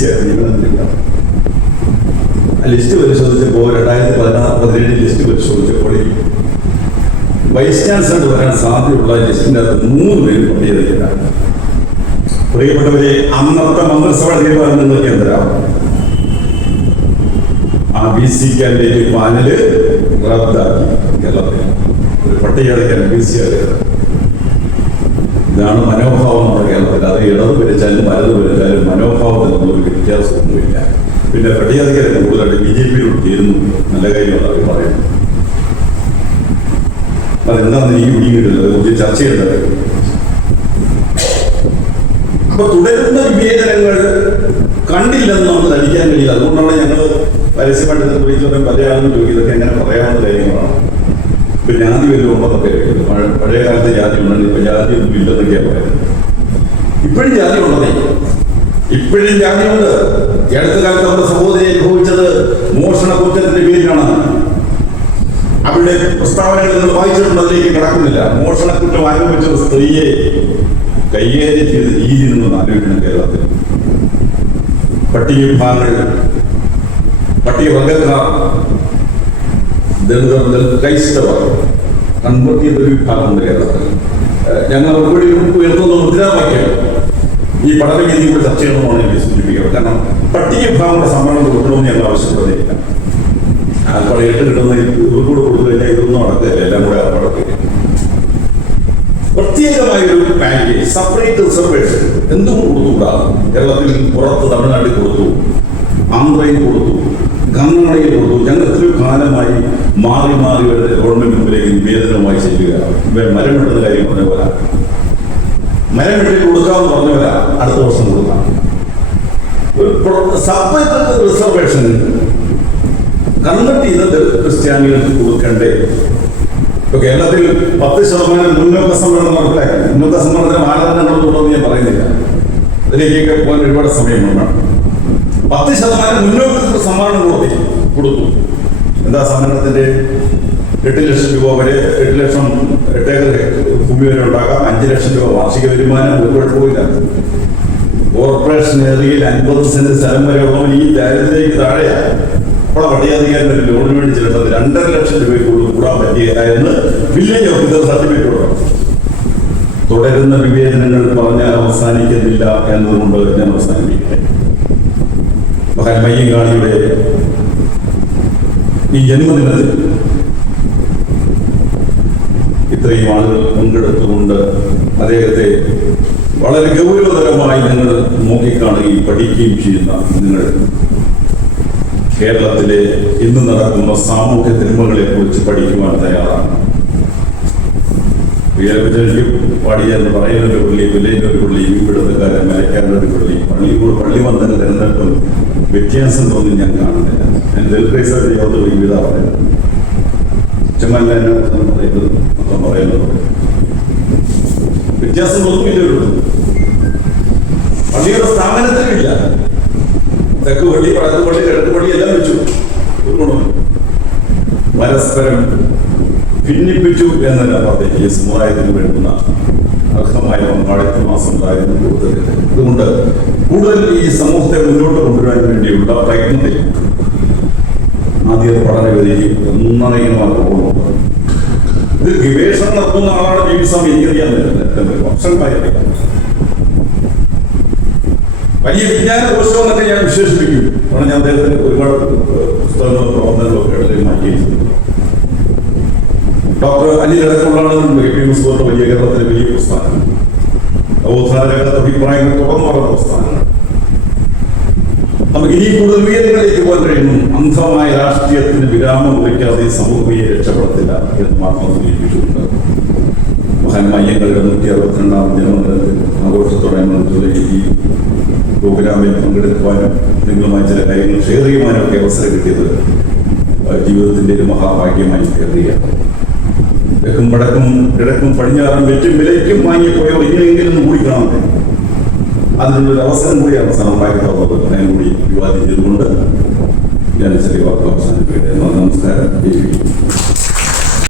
ലിസ്റ്റ് പരിശോധിച്ചപ്പോൾ 2016-17 ലിസ്റ്റ് പരിശോധിച്ചപ്പോൾ വൈസ് ചാൻസലർ വരാൻ സാധ്യതയുള്ള ലിസ്റ്റിൻ്റെ അകത്ത് 3 പേര് പട്ടികജാതിക്കാരാണ്. പ്രിയപ്പെട്ടവരെ, അന്നത്തെ മന്ത്രിസഭ തീരുമാനം നിങ്ങൾക്ക് എന്തരാം? ആ BC കാൻഡിഡേറ്റ് പാനല് റദ്ദാക്കി. കേരളത്തിൽ ഒരു പട്ടികജാതിക്കാരൻ BC ആയിരുന്നു. ഇതാണ് മനോഭാവം നമ്മുടെ കേരളത്തിൽ. അത് ഇടത് ഭരിച്ചാലും വലത് ഭരിച്ചാലും മനോഭാവത്തിനൊന്നും ഒരു വ്യത്യാസമൊന്നുമില്ല. പിന്നെ പട്ടികജാതിക്കാരെ കൂടുതലായിട്ട് BJPയോട് ചേരുന്നു. നല്ല കാര്യമാണ് പറയുന്നത്. അതെന്താണെന്ന് ഈ പിടികിട്ടില്ല. അതേക്കുറിച്ച് ചർച്ച ചെയ്യേണ്ടത്. അപ്പൊ തുടരുന്ന വിവേചനങ്ങൾ കണ്ടില്ലെന്ന് നമുക്ക് ധരിക്കാൻ കഴിയില്ല. അതുകൊണ്ടാണ് ഞങ്ങൾ പരസ്യമായിട്ട് കുറിച്ച് പല ആളുകളും ചോദിക്കും, ഇതൊക്കെ എങ്ങനെ പറയാവുന്ന കാര്യങ്ങളാണ്. ഇപ്പൊ ജാതി വല്ലതും ഉണ്ടെന്നൊക്കെ പഴയ കാലത്ത് ജാതി ഉണ്ടെങ്കിൽ ഇപ്പൊ ജാതി ഒന്നും ഇല്ലെന്നൊക്കെയാണ് പറയുന്നത്. ഇപ്പോഴും ജാതി ഉണ്ടെന്നേ, ഇപ്പോഴും ജാതിയുണ്ട്. ഈ അടുത്ത കാലത്ത് നമ്മുടെ സഹോദരി അനുഭവിച്ചത് മോഷണ കുറ്റത്തിന്റെ പേരിലാണ്. അവരുടെ പ്രസ്താവനകൾ നിങ്ങൾ വായിച്ചിട്ടുണ്ട്, അതിലേക്ക് കിടക്കുന്നില്ല. മോഷണ കുറ്റം ആരോപിച്ച ഒരു സ്ത്രീയെ കൈകാര്യം ചെയ്ത രീതി നിന്ന് ആലോചിക്കണം. കേരളത്തിൽ പട്ടികവിഭാഗങ്ങൾ, പട്ടികവർഗക്കാർ, ക്രൈസ്തവർ, കൺവർത്തിയ ഒരു വിഭാഗമുണ്ട് കേരളത്തിൽ. ഞങ്ങൾ ഒരുപടി ഉയർത്തുന്ന മുദ്രാവാക്യം ഈ പഠനരീതി കൂടി ചർച്ച ചെയ്യണമെന്നാണ് എനിക്ക് സൂചിപ്പിക്കുന്നത്. കാരണം പട്ടികവിഭാഗങ്ങളുടെ സംവരണം കൊടുക്കണമെന്ന് ഞങ്ങൾ ആവശ്യപ്പെടുന്നില്ല. ആൾക്കാട് 8 കിട്ടുന്ന ഇവർക്കൂടെ കൊടുത്തു കഴിഞ്ഞാൽ ഇതൊന്നും നടക്കില്ല. എല്ലാം കൂടെ ആൾക്കാടൊക്കെ പ്രത്യേകമായൊരു പാക്കേജ്, സെപ്പറേറ്റ് റിസർവേഷൻ എന്തുകൊണ്ട് കൊടുത്തുകൂടാ? കേരളത്തിൽ പുറത്ത് തമിഴ്നാട്ടിൽ കൊടുത്തു, ആന്ധ്രയിൽ കൊടുത്തു, കർണാടകയിൽ കൊടുത്തു. ഞങ്ങൾ എത്രയോ കാലമായി മാറി മാറി വരുന്ന ഗവൺമെന്റ് മുമ്പിലേക്ക് നിവേദനവുമായി ചെല്ലുക. മരം വെട്ടുന്ന കാര്യം പറഞ്ഞ പോലെ മരം വെട്ടി കൊടുക്കാമെന്ന് പറഞ്ഞ പോലെ അടുത്ത വർഷം കൊടുക്കാം. സെപ്പറേറ്റ് റിസർവേഷൻ കൺവെർട്ട് ചെയ്ത് ക്രിസ്ത്യാനികൾക്ക് കൊടുക്കണ്ടേ? ഇപ്പൊ കേരളത്തിൽ 10% മുന്നോക്ക സംവരണം നടപ്പിലാക്കി. മുന്നോക്ക സംവരണത്തിന് മാനദണ്ഡങ്ങൾ കൊണ്ടുവന്ന് ഞാൻ പറയുന്നില്ല, അതിലേക്കൊക്കെ പോകാൻ ഒരുപാട് സമയം വേണം. 10% മുന്നോക്ക സംവരണം കൊടുത്തു. എന്താ സംവരണത്തിന്റെ 8 ലക്ഷം രൂപ വരെ, 8 ലക്ഷം 8 ഏക്കർ ഭൂമി വരെ ഉണ്ടാകാം. 5 ലക്ഷം രൂപ വാർഷിക വരുമാനം, ഒരു കുഴപ്പമില്ല. കോർപ്പറേഷൻ ഏരിയയിൽ 50 സെന്റ് സ്ഥലം വരെ ഉള്ളവൻ ഈ ദാരിദ്ര്യക്ക് താഴെയാണ്. അപ്പോൾ പട്ടികജാതിക്കാരൻ്റെ ലോണിന് വേണ്ടി ചെല്ലുന്നത് 2.5 ലക്ഷം രൂപയ്ക്ക് കൂടാൻ പറ്റിയെന്ന് വില്ലേജ് ഓഫീസർ സർട്ടിഫിക്കറ്റ് കൊടുക്കണം. തുടരുന്ന വിവേചനങ്ങൾ പറഞ്ഞാൽ അവസാനിക്കുന്നില്ല എന്നതുകൊണ്ട് ഞാൻ അവസാനിപ്പിക്കട്ടെ. മയ്യങ്കാളിയുടെ ഈ ജന്മദിനത്തിൽ ഇത്രയും ആളുകൾ പങ്കെടുത്തുകൊണ്ട് അദ്ദേഹത്തെ വളരെ ഗൗരവതരമായി നിങ്ങൾ നോക്കിക്കാണുകയും പഠിക്കുകയും ചെയ്യുന്ന നിങ്ങൾ കേരളത്തിലെ ഇന്ന് നടക്കുന്ന സാമൂഹ്യ തിന്മകളെ കുറിച്ച് പഠിക്കുവാൻ തയ്യാറാണ്. പാടിയെന്ന് പറയുന്നൊരു പള്ളി, വില്ലേജൊരു പള്ളി, ഇവിടുത്തുകാരൻ മലയ്ക്കാരൊരു പള്ളി, പള്ളി വന്നതിന് തിരഞ്ഞെടുപ്പും വ്യത്യാസം തോന്നി ഞാൻ കാണുന്നില്ല. ഞാൻ ദൽക്രൈസർ യാതൊരു വിവിധ പറയുന്നത് ചുമല്ല മൊത്തം പറയുന്നത് വ്യത്യാസം ഒന്നുമില്ല. പള്ളിയുടെ സ്ഥാപനത്തിലുമില്ല. തെക്ക് പള്ളി, വടക്ക് പള്ളി, കിഴക്ക് പള്ളി എല്ലാം വെച്ചു. പരസ്പരം ഭിന്നിപ്പിച്ചു എന്നതിനപ്പുറത്തെ ഈ സമുദായത്തിന് വേണ്ടുന്ന അർഹമായ പങ്കാളിത്തമാസം ഉണ്ടായിരുന്നു കൂടുതൽ. അതുകൊണ്ട് കൂടുതൽ ഈ സമൂഹത്തെ മുന്നോട്ട് കൊണ്ടുവരാൻ വേണ്ടിയുള്ള പ്രയത്നത്തിൽ ആദ്യ പഠനഗതിയിൽ ഒന്നറിയുന്നതാണ് പോകുന്നത്. ഇത് ഗവേഷണം നടത്തുന്ന ആളാണ് ജീവിതം എനിക്കറിയാൻ പറ്റുന്നത് വർഷങ്ങളായിരിക്കും. വലിയ വിജ്ഞാന കോശം എന്നൊക്കെ ഞാൻ വിശേഷിപ്പിക്കും. കാരണം ഞാൻ അദ്ദേഹത്തിന് ഒരുപാട് പുസ്തകങ്ങളും പ്രബന്ധങ്ങളൊക്കെ ഇടയിൽ മാറ്റിയിട്ടുണ്ട്. ഡോക്ടർ അനിലടക്കമുള്ള വലിയ കേരളത്തിലെ വലിയ പ്രസ്ഥാനം, നവോത്ഥാനരംഗത്തെ അഭിപ്രായങ്ങൾ തുറന്നു പറഞ്ഞ പ്രസ്ഥാനങ്ങൾ. നമുക്ക് ഇനി കൂടുതൽ ഉയരങ്ങളിലേക്ക് പോകാൻ കഴിയുന്നു. അന്ധമായ രാഷ്ട്രീയത്തിന് വിരാമം കുറിക്കാതെ സമൂഹയെ രക്ഷപ്പെടത്തില്ല എന്ന് മാത്രം സൂചിപ്പിച്ചിട്ടുണ്ട്. മഹാന്മായ്യങ്ങളുടെ 162ാം ജന്മദിനത്തിൽ ആഘോഷത്തോടനുബന്ധിച്ചുള്ള ഈ പ്രോഗ്രാമിൽ പങ്കെടുക്കുവാനും നിങ്ങളുമായി ചില കാര്യങ്ങൾ ഷെയർ ചെയ്യുവാനും ഒക്കെ അവസരം കിട്ടിയത് ജീവിതത്തിന്റെ ഒരു മഹാഭാഗ്യമായി കരുതുകയാണ്. തെക്കും വടക്കും കിഴക്കും പടിഞ്ഞാറും വെറ്റും വിലയ്ക്കും വാങ്ങിപ്പോയോ ഇനിയെങ്കിലും കൂടി കാണാൻ അതിനുള്ളൊരു അവസരം കൂടി അവസാനം ഉണ്ടാക്കിയിട്ടുള്ളത്. അതിനുകൂടി വിവാദം ചെയ്തുകൊണ്ട് ഞാൻ ചെറിയ വാർത്ത അവസാനിപ്പിക്കട്ടെ. നമസ്കാരം.